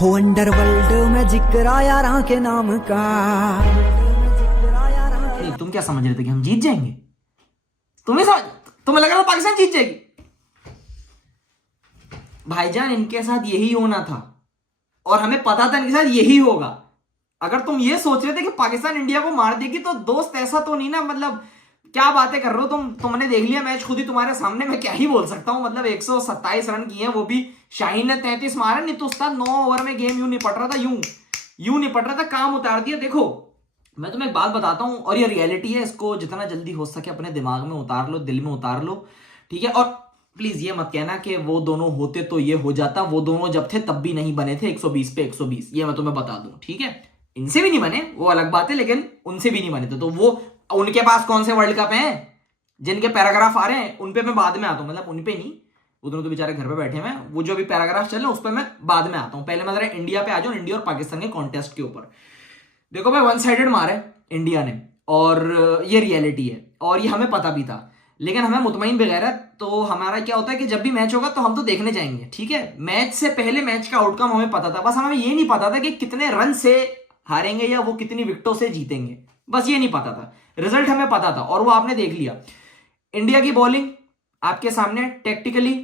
हो अंडरवर्ल्ड में जिक्र आया राह के नाम का। नहीं, तुम क्या समझ रहे थे कि हम जीत जाएंगे? तुम्हें लग रहा था पाकिस्तान जीत जाएगी? भाईजान, इनके साथ यही होना था और हमें पता था इनके साथ यही होगा। अगर तुम ये सोच रहे थे कि पाकिस्तान इंडिया को मार देगी तो दोस्त ऐसा तो नहीं ना। मतलब क्या बातें कर रहे हो तुमने देख लिया मैच खुद ही तुम्हारे सामने, मैं क्या ही बोल सकता हूं। मतलब 127 रन किए, वो भी शाहीन ने 33 मारा। नहीं तो उस्ताद 9 ओवर में गेम यूं निपट रहा था, यूं निपट रहा था, काम उतार दिया। देखो मैं तुम्हें एक बात बताता हूं और ये रियलिटी है, इसको जितना जल्दी हो सके अपने दिमाग में उतार लो, दिल में उतार लो, ठीक है। और प्लीज ये मत कहना कि वो दोनों होते तो ये हो जाता। वो दोनों जब थे तब भी नहीं बने थे 120 पे 120, ये मैं तुम्हें बता दूं, ठीक है। इनसे भी नहीं बने, वो अलग बात है, लेकिन उनसे भी नहीं बने थे। तो वो उनके पास कौन से वर्ल्ड कप हैं जिनके पैराग्राफ आ रहे हैं, उन पे मैं बाद में आता हूं। मतलब उन पे नहीं, वो दोनों तो बेचारे घर पे बैठे हैं। वो जो अभी पैराग्राफ चल रहे हैं उस पर मैं बाद में आता हूं। पहले मैं जरा इंडिया पे आ जाऊं, इंडिया और पाकिस्तान के कॉन्टेस्ट के ऊपर। देखो भाई, वन साइडेड मारा है इंडिया ने और ये रियलिटी है और ये हमें पता भी था। लेकिन हमें मुतमईन बगैर है, तो हमारा क्या होता है कि जब भी मैच होगा तो हम तो देखने जाएंगे, ठीक है। मैच से पहले मैच का आउटकम हमें पता था, बस हमें ये नहीं पता था कि कितने रन से हारेंगे या वो कितनी विकेटों से जीतेंगे, बस ये नहीं पता था। रिजल्ट हमें पता था और वो आपने देख लिया। इंडिया की बॉलिंग आपके सामने टैक्टिकली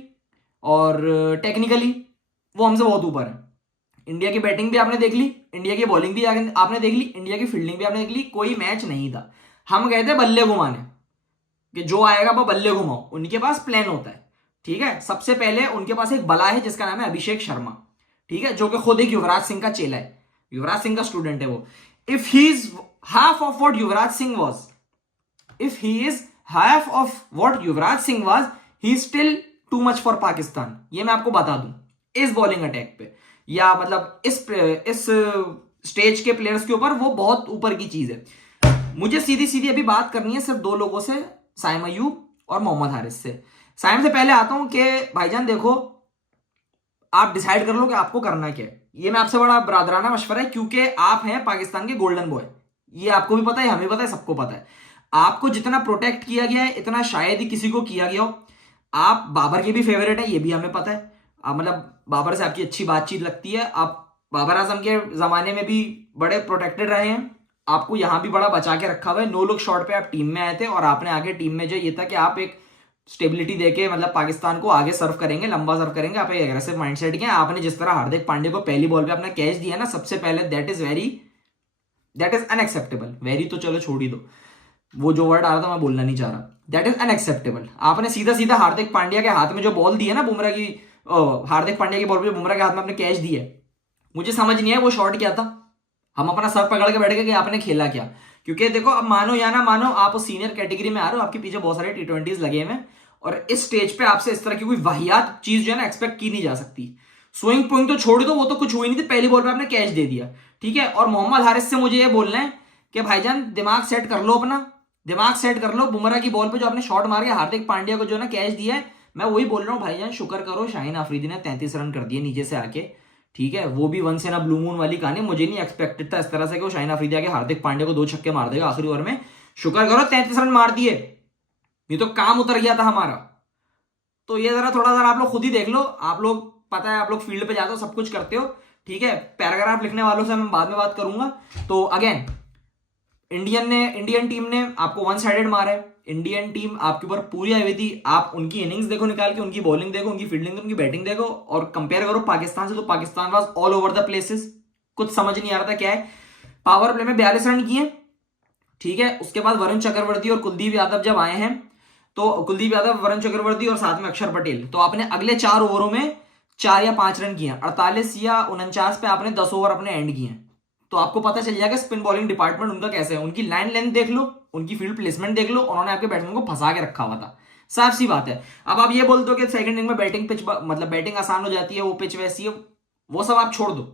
और टेक्निकली वो हमसे बहुत ऊपर है। इंडिया की बैटिंग भी आपने देख ली, इंडिया की बॉलिंग भी आपने देख ली, इंडिया की फील्डिंग भी आपने देख ली। कोई मैच नहीं था, हम गए थे बल्ले घुमाने कि जो आएगा वो बल्ले घुमाओ। उनके पास प्लान होता है, ठीक है। सबसे पहले उनके पास एक बला है जिसका नाम है अभिषेक शर्मा, ठीक है, जो कि खुद एक युवराज सिंह का चेला है, युवराज सिंह का स्टूडेंट है वो। If he is half of what Yuvraj Singh was, if he is half of what Yuvraj Singh was, he is still too much for Pakistan. ये मैं आपको बता दूं इस बॉलिंग अटैक पे, या मतलब इस स्टेज के प्लेयर्स के ऊपर वो बहुत ऊपर की चीज है। मुझे सीधी सीधी अभी बात करनी है सिर्फ दो लोगों से, साइम अयूब और मोहम्मद हारिस से। साइम से पहले आता हूं कि भाईजान देखो, आप डिसाइड कर लो कि आपको करना क्या है। ये मैं आपसे बड़ा बरादराना मशवरा है, क्योंकि आप हैं पाकिस्तान के गोल्डन बॉय। ये आपको भी पता है, हमें पता है, सबको पता है। आपको जितना प्रोटेक्ट किया गया है इतना शायद ही किसी को किया गया हो। आप बाबर के भी फेवरेट है, ये भी हमें पता है। मतलब बाबर से आपकी अच्छी बातचीत लगती है, आप बाबर आजम के जमाने में भी बड़े प्रोटेक्टेड रहे हैं, आपको यहां भी बड़ा बचा के रखा हुआ है। नो लुक शॉट पे आप टीम में आए थे और आपने आगे टीम में जो ये था कि आप एक स्टेबिलिटी देके मतलब पाकिस्तान को आगे सर्व करेंगे, लंबा सर्व करेंगे। आप एक एग्रेसिव माइंडसेट के, आपने जिस तरह हार्दिक पांड्या को पहली बॉल पे अपना कैच दिया ना सबसे पहले, दैट इज अनएक्सेप्टेबल। वेरी तो चलो छोड़ ही दो, वो जो वर्ड आ रहा था मैं बोलना नहीं चाह रहा, दैट इज अनएक्सेप्टेबल। आपने सीधा सीधा हार्दिक पांड्या के हाथ में जो बॉल दी है ना, बुमराह की, हार्दिक पांड्या की बॉल पे बुमराह के हाथ में आपने कैच दिया है, मुझे समझ नहीं है वो शॉट क्या था। हम अपना सर पकड़ के बैठ गए कि आपने खेला क्या। क्योंकि देखो, अब मानो या ना मानो, आप उस सीनियर कैटेगरी में आ रहे हो, आपके पीछे बहुत सारे T20s लगे हुए हैं और इस स्टेज पे आपसे इस तरह की कोई वाहियात चीज जो है ना एक्सपेक्ट की नहीं जा सकती। स्विंग पुइंग तो छोड़ दो, वो तो कुछ हुई नहीं थी, पहली बॉल पे आपने कैच दे दिया, ठीक है। और मोहम्मद हारिस से मुझे ये बोलना है कि भाईजान दिमाग सेट कर लो, अपना दिमाग सेट कर लो। बुमराह की बॉल पे जो आपने शॉट मार के हार्दिक पांड्या को जो ना कैच दिया है, मैं वही बोल रहा हूँ भाईजान, शुक्र करो शाहीन अफरीदी ने 33 रन कर दिए नीचे से आके, ठीक है। वो भी वन से ना ब्लू मून वाली कहानी, मुझे नहीं एक्सपेक्टेड था इस तरह से कि वो शाहीन अफरीदी आके हार्दिक पांड्या को 2 छक्के मार देगा आखिरी ओवर में। शुक्र करो 33 रन मार दिए, ये तो काम उतर गया था हमारा। तो ये जरा थोड़ा सा आप लोग खुद ही देख लो, आप लोग पता है आप लोग फील्ड पे जाते हो, सब कुछ करते हो, ठीक है। पैराग्राफ लिखने वालों से मैं बाद में बात करूंगा। तो अगेन, इंडियन टीम ने आपको वन साइडेड मारा है, इंडियन टीम आपके ऊपर पूरी आई हुई थी। आप उनकी इनिंग्स देखो निकाल के, उनकी बॉलिंग देखो, उनकी फील्डिंग देखो, उनकी बैटिंग देखो और कंपेयर करो पाकिस्तान से, तो Pakistan was all over the places. कुछ समझ नहीं आ रहा था क्या है। पावर प्ले में 42 रन किए, ठीक है। उसके बाद वरुण चक्रवर्ती और कुलदीप यादव जब आए हैं, तो कुलदीप यादव, वरुण चक्रवर्ती और साथ में अक्षर पटेल, तो आपने अगले 4 ओवरों में 4 या 5 रन किए। 48 या 49 पे आपने 10 ओवर अपने एंड किए। तो आपको पता चल जाएगा स्पिन बॉलिंग डिपार्टमेंट उनका कैसे है। उनकी लाइन लेंथ देख लो, उनकी फील्ड प्लेसमेंट देख लो, उन्होंने आपके बैट्समैन को फंसा के रखा हुआ था, साफ सी बात है। अब आप ये बोलते हो कि सेकंड इनिंग में बैटिंग पिच, मतलब बैटिंग आसान हो जाती है, वो पिच वैसी है, वो सब आप छोड़ दो।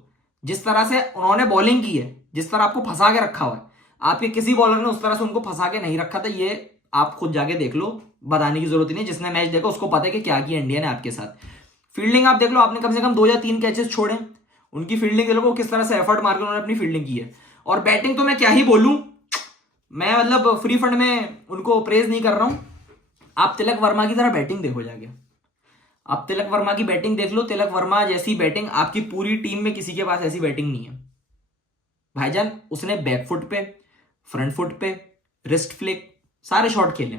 जिस तरह से उन्होंने बॉलिंग की है, जिस तरह आपको फंसा के रखा हुआ है, आपके किसी बॉलर ने उस तरह से उनको फंसा के नहीं रखा था। ये आप खुद जाके देख लो, बताने की जरूरत नहीं, जिसने मैच देखा उसको पता है कि क्या किया इंडिया ने आपके साथ। फील्डिंग आप देख लो, आपने कम से कम 2 या 3 कैचेस छोड़े, उनकी फील्डिंग देख लो किस तरह से एफर्ट मार के उन्होंने अपनी फील्डिंग की है। और बैटिंग तो मैं क्या ही बोलूं, मैं मतलब फ्री फंड में उनको प्रेज नहीं कर रहा हूं। आप तिलक वर्मा की तरह बैटिंग देखो जाके, आप तिलक वर्मा की बैटिंग देख लो, तिलक वर्मा जैसी बैटिंग आपकी पूरी टीम में किसी के पास ऐसी बैटिंग नहीं है भाईजान। उसने बैकफुट पे, फ्रंट फुट पे, रिस्ट फ्लिक सारे शॉट खेले,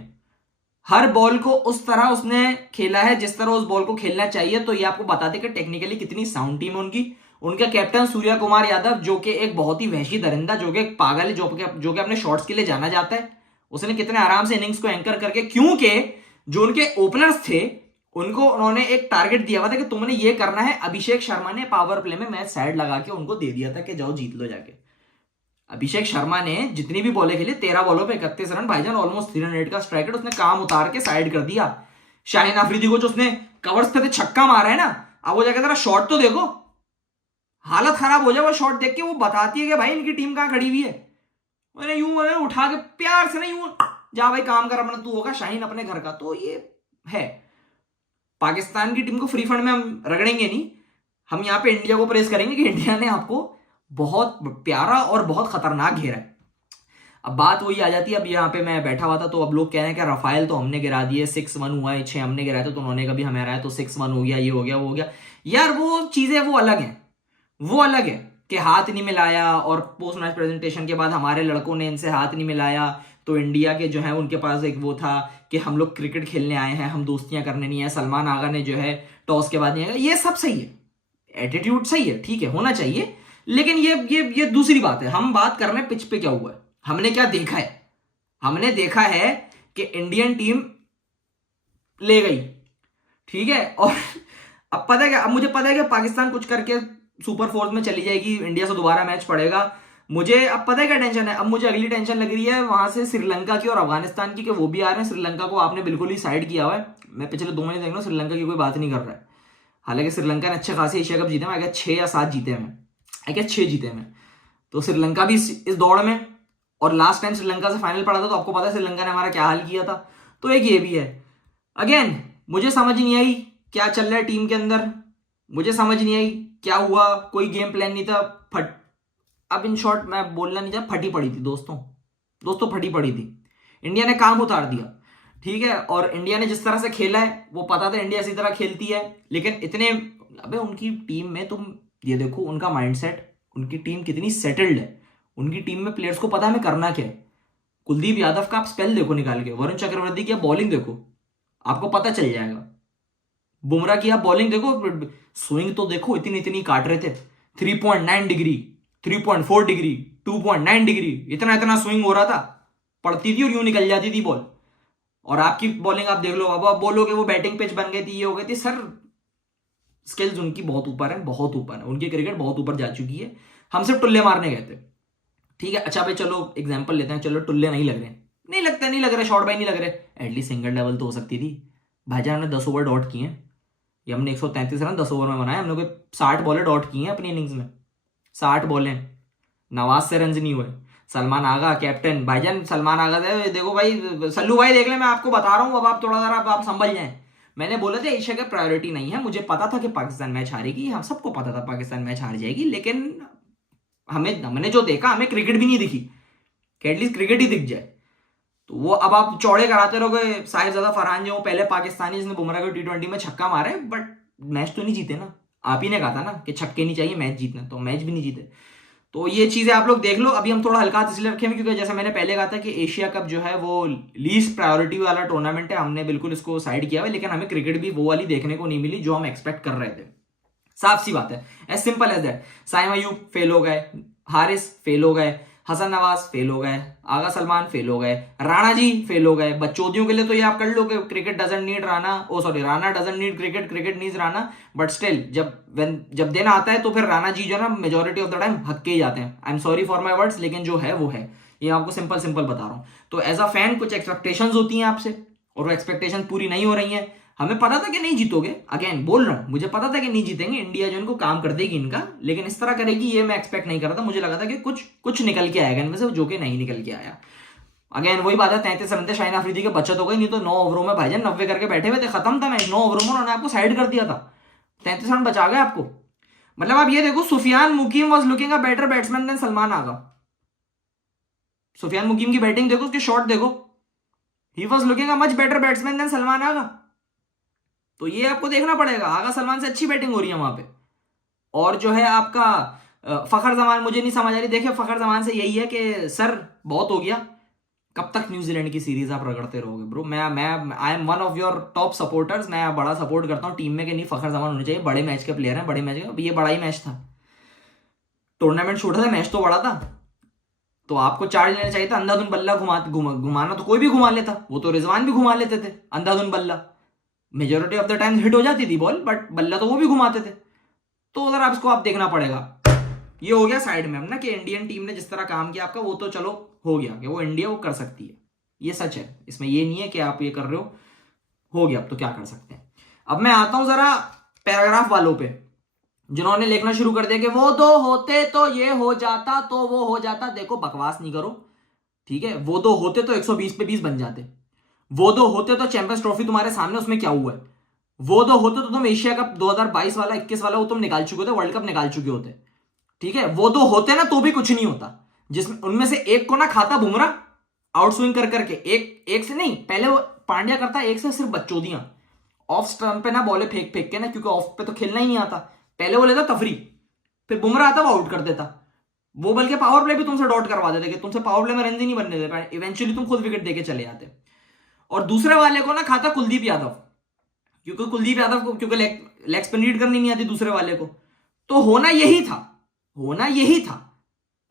हर बॉल को उस तरह उसने खेला है जिस तरह उस बॉल को खेलना चाहिए। तो ये आपको बताते कि टेक्निकली कितनी साउंड टीम है उनकी। उनका कैप्टन सूर्या कुमार यादव, जो कि एक बहुत ही वहशी दरिंदा, जो कि एक पागल है, जो कि अपने शॉट्स के लिए जाना जाता है, उसने कितने आराम से इनिंग्स को एंकर करके, क्योंकि जो उनके ओपनर्स थे उनको उन्होंने एक टारगेट दिया हुआ था कि तुमने ये करना है। अभिषेक शर्मा ने पावर प्ले में मैच साइड लगा के उनको दे दिया था कि जाओ जीत लो जाके। अभिषेक शर्मा ने जितनी भी बॉलें खेली, 13 बॉलों पे 31 रन भाईजान, ऑलमोस्ट 300 का स्ट्राइक रेट, उसने काम उतार के साइड कर दिया। शाहीन अफरीदी को जो उसने कवर्स पे छक्का मारा है ना, अब वो जाकर जरा शॉट तो देखो, हालत खराब हो जाए वो शॉट देख के। वो बताती है कि भाई इनकी टीम कहां खड़ी हुई है। मैंने यूं उठा के प्यार से ना यूं, जा भाई काम कर अपना, तू होगा शाहीन अपने घर का। तो ये है, पाकिस्तान की टीम को फ्री फंड में हम रगड़ेंगे नहीं, हम यहाँ पे इंडिया को प्रेस करेंगे कि इंडिया ने आपको बहुत प्यारा और बहुत खतरनाक घेरा है। अब बात वही आ जाती है, अब यहाँ पे मैं बैठा हुआ था तो अब लोग कह रहे हैं कि रफाइल तो हमने गिरा दिए, 6-1 हुआ है, 6 हमने गिराया तो उन्होंने कभी हमें हराया तो 6-1 हो गया, ये हो गया वो हो गया। यार वो चीजें वो अलग है, वो अलग है कि हाथ नहीं मिलाया और पोस्ट मैच प्रेजेंटेशन के बाद हमारे लड़कों ने इनसे हाथ नहीं मिलाया तो इंडिया के जो है उनके पास एक वो था कि हम लोग क्रिकेट खेलने आए हैं, हम दोस्तियां करने नहीं आए। सलमान आगा ने जो है टॉस के बाद नहीं आया, ये सब सही है, एटीट्यूड सही है, ठीक है, होना चाहिए। लेकिन ये दूसरी बात है। हम बात कर रहे हैं पिच पे क्या हुआ है, हमने क्या देखा है। हमने देखा है कि इंडियन टीम ले गई, ठीक है, और अब पता है क्या, अब मुझे पता है कि पाकिस्तान कुछ करके सुपर फोर्स में चली जाएगी, इंडिया से दोबारा मैच पड़ेगा। मुझे अब पता है क्या टेंशन है, अब मुझे अगली टेंशन लग रही है वहां से श्रीलंका की और अफगानिस्तान की, कि वो भी आ रहे हैं। श्रीलंका को आपने बिल्कुल ही साइड किया हुआ है। मैं पिछले 2 महीने देख रहा हूँ श्रीलंका की कोई बात नहीं कर रहा है। हालांकि श्रीलंका ने अच्छे खासे एशिया कप जीते हैं, 6 या 7 जीते हैं, आई गेस 6 जीते हैं। तो श्रीलंका भी इस दौड़ में, और लास्ट टाइम श्रीलंका से फाइनल पड़ा था तो आपको पता है श्रीलंका ने हमारा क्या हाल किया था। तो एक ये भी है। अगेन मुझे समझ नहीं आई क्या चल रहा है टीम के अंदर, मुझे समझ नहीं आई क्या हुआ, कोई गेम प्लान नहीं था। अब इन शॉर्ट मैं बोलना नहीं चाहता, फटी पड़ी थी दोस्तों फटी पड़ी थी। इंडिया ने काम उतार दिया, ठीक है, और इंडिया ने जिस तरह से खेला है वो पता था इंडिया इसी तरह खेलती है। लेकिन इतने, अबे उनकी टीम में तुम ये देखो उनका माइंडसेट, उनकी टीम कितनी सेटल्ड है। उनकी टीम में प्लेयर्स को पता है हमें करना क्या है। कुलदीप यादव का आप स्पेल देखो निकाल के, वरुण चक्रवर्ती की आप बॉलिंग देखो, आपको पता चल जाएगा। बुमराह की आप बॉलिंग देखो, स्विंग तो देखो, इतनी इतनी काट रहे थे, 3.9 डिग्री, 3.4 डिग्री, 2.9 डिग्री, इतना इतना स्विंग हो रहा था, पड़ती थी और यूं निकल जाती थी बॉल। और आपकी बॉलिंग आप देख लो, अब आप बोलोगे वो बैटिंग पिच बन गई थी, ये हो गई थी। सर स्किल्स उनकी बहुत ऊपर है, बहुत ऊपर है, उनकी क्रिकेट बहुत ऊपर जा चुकी है। हम सिर्फ टुल्ले मारने गए थे, ठीक है। अच्छा भाई चलो एग्जांपल लेते हैं, चलो टुल्ले नहीं लग रहे, नहीं लगता, नहीं लग रहे, शॉर्ट बाई नहीं लग रहे, एटलीस्ट सिंगल लेवल तो हो सकती थी। भाईजान हमने 10 ओवर डॉट किए हैं, ये हमने 133 रन 10 ओवर में बनाए, हमने कोई 60 बॉलें डॉट की हैं अपनी इनिंग्स में, 60 बॉलें, नवाज से रन नहीं हुए। सलमान आगा कैप्टन, भाईजान सलमान आगा से देखो भाई, सल्लू भाई देख ले, मैं आपको बता रहा हूँ, अब आप थोड़ा सा आप संभल जाएं। मैंने बोला था एशिया का प्रायोरिटी नहीं है, मुझे पता था कि पाकिस्तान मैच हारेगी, हम सबको पता था पाकिस्तान मैच हार जाएगी, लेकिन हमने जो देखा, हमें क्रिकेट भी नहीं दिखी कि एटलीस्ट क्रिकेट ही दिख जाए। तो वो अब आप चौड़े कराते रहोगे। साहिबजादा फरहान जो पहले पाकिस्तानी जिसने बुमराह को T20 में छक्का मारा है, बट मैच तो नहीं जीते ना। आप ही ने कहा था ना कि छक्के नहीं चाहिए मैच जीतना, तो मैच भी नहीं जीते। तो ये चीजें आप लोग देख लो। अभी हम थोड़ा हल्का हाथ इसलिए रखेंगे क्योंकि जैसे मैंने पहले कहा था कि एशिया कप जो है वो लीस्ट प्रायोरिटी वाला टूर्नामेंट है, हमने बिल्कुल इसको साइड किया हुआ है, लेकिन हमें क्रिकेट भी वो वाली देखने को नहीं मिली जो हम एक्सपेक्ट कर रहे थे। साफ सी बात है, as simple as that. Saim Ayub fail हो गए, हारिस फेल हो गए, हसन नवाज फेल हो गए, आगा सलमान फेल हो गए, राणा जी फेल हो गए। बच्चोदियों के लिए तो ये आप कर लो कि cricket doesn't need Rana, oh sorry Rana doesn't need cricket, cricket needs Rana. But still जब दिन आता है तो फिर राणा जी जो है ना मेजोरिटी ऑफ द टाइम हक के ही जाते हैं। I am sorry for my words, लेकिन जो है वो है, ये आपको सिंपल सिंपल बता रहा हूं। तो एज अ फैन कुछ एक्सपेक्टेशंस होती हैं आपसे, और वो एक्सपेक्टेशन पूरी नहीं हो रही हैं। हमें पता था कि नहीं जीतोगे, अगेन बोल रहा हूं, मुझे पता था कि नहीं जीतेंगे, इंडिया जो इनको काम कर देगी इनका, लेकिन इस तरह करेगी ये मैं एक्सपेक्ट नहीं कर रहा था। मुझे लगा था कि कुछ निकल के आएगा इनमें से, जो कि नहीं निकल के आया। अगेन वही बात है, 33 रन थे, शाहीन अफरीदी के बचत हो गई, नहीं तो 9 ओवरों में भाईजान 90 करके बैठे हुए थे, खत्म था मैच। 9 ओवरों में उन्होंने आपको साइड कर दिया था, 33 रन बचा गए आपको। मतलब आप ये देखो, Sufiyan Muqeem was looking a better batsman than Salman Agha. Sufiyan Muqeem की बैटिंग देखो, उसके शॉट देखो, he was looking a much better batsman than Salman Agha. तो ये आपको देखना पड़ेगा। आगा सलमान से अच्छी बैटिंग हो रही है वहां पे। और जो है आपका फखर जमान, मुझे नहीं समझ आ रही। देखिए फखर जमान से यही है कि सर बहुत हो गया, कब तक न्यूजीलैंड की सीरीज आप रगड़ते रहोगे ब्रो। मैं I am one of your top supporters, मैं बड़ा सपोर्ट करता हूँ टीम में कि नहीं फखर जमान होने चाहिए, बड़े मैच के प्लेयर हैं, बड़े मैच के। ये बड़ा ही मैच था, टूर्नामेंट छोटा था, मैच तो बड़ा था, तो आपको चार्ज लेना चाहिए था। अंधाधुन बल्ला घुमाना तो कोई भी घुमा लेता, वो तो रिजवान भी घुमा लेते थे अंधाधुन बल्ला, majority of the time hit हो जाती थी बॉल, बट बल्ला तो वो भी घुमाते थे। तो उधर आप इसको आप देखना पड़ेगा। ये हो गया साइड में ना कि इंडियन टीम ने जिस तरह काम किया आपका, वो तो चलो हो गया कि वो इंडिया वो कर सकती है, ये सच है, इसमें ये नहीं है कि आप ये कर रहे हो गया, अब तो क्या कर सकते हैं। अब मैं आता हूं जरा पैराग्राफ वालों पे, जिन्होंने लिखना शुरू कर दिया कि वो दो होते तो ये हो जाता, तो वो हो जाता। देखो बकवास नहीं करो, ठीक है। वो दो होते तो 120 पे 20 बन जाते, वो दो होते तो चैंपियंस ट्रॉफी तुम्हारे सामने, उसमें क्या हुआ है। वो दो होते तो तुम एशिया कप 2022 वाला 21 वाला वो तुम निकाल चुके थे, वर्ल्ड कप निकाल चुके होते, ठीक है। वो दो होते ना तो भी कुछ नहीं होता, जिसमें उनमें से एक को ना खाता बुमराह आउट स्विंग कर करके, एक से नहीं, पहले वो पांड्या करता एक से सिर्फ बच्चोदियां ऑफ स्टंप पे ना बॉले फेंक फेंक के ना, क्योंकि ऑफ पे तो खेलना ही नहीं आता। पहले वो लेता तफरी, फिर बुमराह आता वो आउट कर देता, वो बल्कि पावर प्ले भी तुमसे डॉट करवा देते कि तुमसे पावर प्ले में रन ही नहीं बनने देते, इवेंचुअली तुम खुद विकेट देके चले जाते। और दूसरे वाले को ना खाता कुलदीप यादव, क्योंकि कुलदीप यादव को क्योंकि लेग स्पिन रीड करनी नहीं आती दूसरे वाले को। तो होना यही था,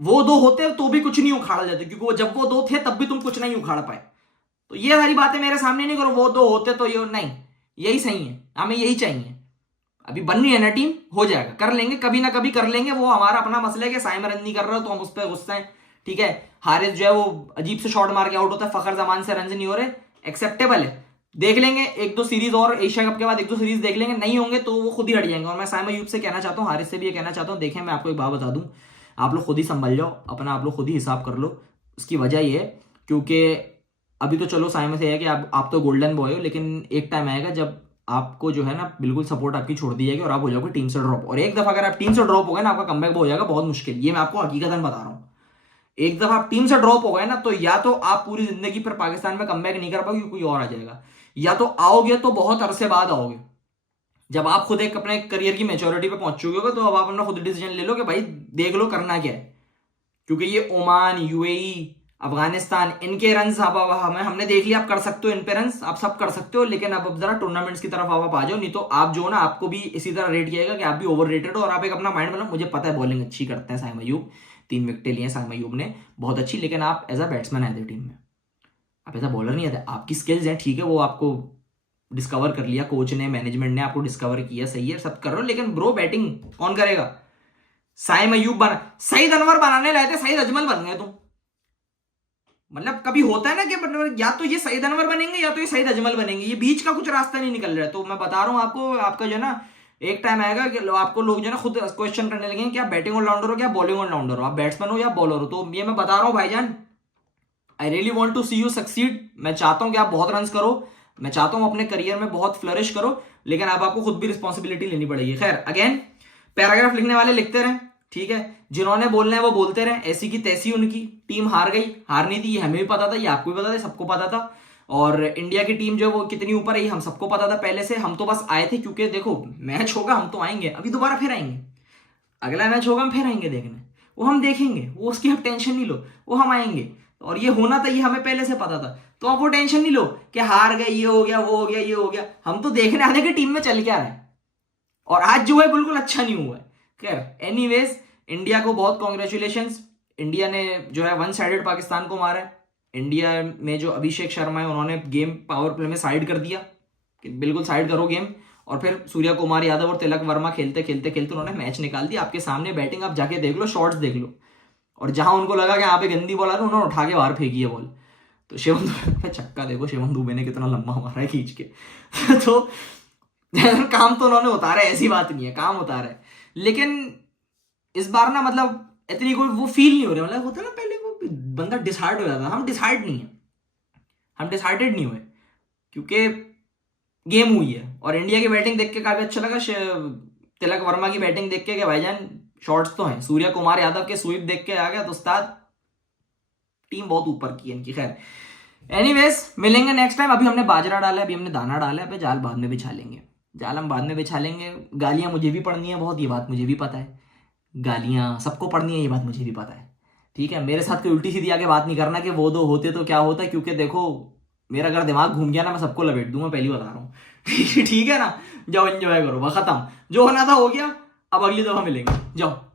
वो दो होते तो भी कुछ नहीं उखाड़ा जाते, क्योंकि वो जब वो दो थे तब भी तुम कुछ नहीं उखाड़ पाए। तो ये सारी बातें मेरे सामने नहीं करो, वो दो होते तो ये नहीं, यही सही है, हमें यही चाहिए। अभी बन रही है ना टीम, हो जाएगा, कर लेंगे, कभी ना कभी कर लेंगे। वो हमारा अपना मसला है कि साइम रन नहीं कर रहा तो हम उस पर गुस्सा है, ठीक है। हारिस जो है वो अजीब से शॉट मार के आउट होता है, फखर जमान से रन नहीं हो रहे, एक्सेप्टेबल है। देख लेंगे एक दो सीरीज और, एशिया कप के बाद एक दो सीरीज देख लेंगे, नहीं होंगे तो वो खुद ही हट जाएंगे। और मैं साइम अयूब से कहना चाहता हूँ, हारिस से भी ये कहना चाहता हूँ, देखें मैं आपको एक बात बता दूं, आप लोग खुद ही संभल जाओ अपना, आप लोग खुद ही हिसाब कर लो। उसकी वजह ये है क्योंकि अभी तो चलो साइम से है कि आप तो गोल्डन बॉय हो, लेकिन एक टाइम आएगा जब आपको जो है ना बिल्कुल सपोर्ट आपकी छोड़ दी जाएगी और आप हो जाओगे टीम से ड्रॉप। और एक दफा अगर आप टीम से ड्रॉप हो गए ना, आपका कमबैक हो जाएगा बहुत मुश्किल, ये मैं आपको हकीकतन बता रहा हूँ। एक दफा आप टीम से ड्रॉप हो गए ना, तो या तो आप पूरी जिंदगी पर पाकिस्तान में कमबैक नहीं कर पाओगे, कोई और आ जाएगा, या तो आओगे तो बहुत अरसे बाद आओगे, जब आप खुद एक अपने करियर की मेच्योरिटी पे पहुंच चुके हो। तो अब आप अपना खुद डिसीजन ले लो कि भाई देख लो करना क्या है, क्योंकि ये ओमान, यूएई, अफगानिस्तान, इनके रन हमने देख लिया, आप कर सकते हो इन पे रन, आप सब कर सकते हो, लेकिन अब जरा टूर्नामेंट्स की तरफ आप आ जाओ, नहीं तो आप जो ना आपको भी इसी तरह रेट किया कि आप भी ओवर रेटेड हो। और आप एक अपना माइंड मतलब, मुझे पता है बॉलिंग अच्छी करते हैं साइम अयूब, 3 विकेटें लिए साइम अयूब ने, बहुत अच्छी, लेकिन आप एज अ बैट्समैन आए थे टीम में, आप एज अ बॉलर नहीं आते। आपकी स्किल्स हैं, ठीक है, वो आपको डिस्कवर कर लिया कोच ने, मैनेजमेंट ने आपको डिस्कवर किया, सही है, सब कर रहे हो, लेकिन ब्रो बैटिंग कौन करेगा। साइम अयूब सईद अनवर बनाने लाए थे, सईद अजमल बन गए तुम। मतलब कभी होता है ना कि या तो ये सईद अनवर बनेंगे या तो ये सईद अजमल बनेंगे, ये बीच का कुछ रास्ता नहीं निकल रहा है। तो मैं बता रहा हूं आपको, आपका जो है ना एक टाइम आएगा कि आपको लोग जो है ना खुद क्वेश्चन करने लगेंगे कि आप बैटिंग ऑलराउंडर हो क्या बॉलिंग ऑलराउंडर हो, आप बैट्समैन हो या बॉलर हो। तो ये मैं बता रहा हूं भाईजान, I really want to see you succeed. मैं चाहता हूं कि आप बहुत रन करो, मैं चाहता हूं अपने करियर में बहुत फ्लरिश करो, लेकिन अब आपको खुद भी रिस्पॉन्सिबिलिटी लेनी पड़ेगी। खैर अगेन, पैराग्राफ लिखने वाले लिखते रहे, ठीक है, जिन्होंने बोलना है वो बोलते रहे, ऐसी की तैसी उनकी टीम हार गई, हारनी थी, ये हमें भी पता था, ये आपको भी पता था, सबको पता था। और इंडिया की टीम जो है वो कितनी ऊपर है हम सबको पता था पहले से, हम तो बस आए थे क्योंकि देखो मैच होगा, हम तो आएंगे, अभी दोबारा फिर आएंगे, अगला मैच होगा हम फिर आएंगे देखने, वो हम देखेंगे, वो उसकी आप टेंशन नहीं लो, वो हम आएंगे। और ये होना था, ये हमें पहले से पता था, तो आप वो टेंशन नहीं लो कि हार गए, ये हो गया, वो हो गया, ये हो गया, हम तो देखने आने की टीम में चल क्या रहा है। और आज जो है बिल्कुल अच्छा नहीं हुआ है। खैर एनीवेज, इंडिया को बहुत कॉन्ग्रेचुलेशंस, इंडिया ने जो है वन साइडेड पाकिस्तान को मारा है। इंडिया में जो अभिषेक शर्मा है उन्होंने गेम पावर प्ले में साइड कर दिया कि बिल्कुल साइड करो गेम, और फिर सूर्य कुमार यादव और तिलक वर्मा खेलते खेलते खेलते उन्होंने मैच निकाल दिया। आपके सामने बैटिंग आप जाके देख लो, शॉट्स देख लो, और जहां उनको लगा कि यहाँ पे गंदी बॉल आ रही है, उन्होंने उठा के बाहर फेंकी है बॉल। तो शिवम दुबे छक्का देखो, शिवम दुबे ने कितना लंबा मारा है खींच के तो काम तो उन्होंने उतारा है, ऐसी बात नहीं है, काम उतारा है, लेकिन इस बार ना मतलब इतनी कोई वो फील नहीं हो रही, मतलब होता है ना पहले वो बंदा डिसाइड हो जाता, हम डिसाइड नहीं है, हम डिसाइडेड नहीं हुए, क्योंकि गेम हुई है। और इंडिया की बैटिंग देख के काफी अच्छा लगा, तिलक वर्मा की बैटिंग देख के भाईजान शॉट्स तो हैं, सूर्य कुमार यादव के स्वीप देख के आ गया तो उस्ताद टीम बहुत ऊपर की है इनकी। खैर एनीवेज, मिलेंगे नेक्स्ट टाइम। अभी हमने बाजरा डाला है, अभी हमने दाना डाला है, अभी जाल बाद में बिछा लेंगे। जाल हम बाद में बिछा लेंगे। गालियां मुझे भी पढ़नी है बहुत, ये बात मुझे भी पता है। गालियां सबको पढ़नी है, ये बात मुझे भी पता है। ठीक है, मेरे साथ कोई उल्टी सीधी आके बात नहीं करना कि वो दो होते तो क्या होता, क्योंकि देखो मेरा अगर दिमाग घूम गया ना, मैं सबको लपेट दूंगा, पहली बता रहा हूँ। ठीक है ना, जाओ एंजॉय करो, बस खत्म, जो होना था हो गया, अब अगली दफा मिलेंगे, जाओ।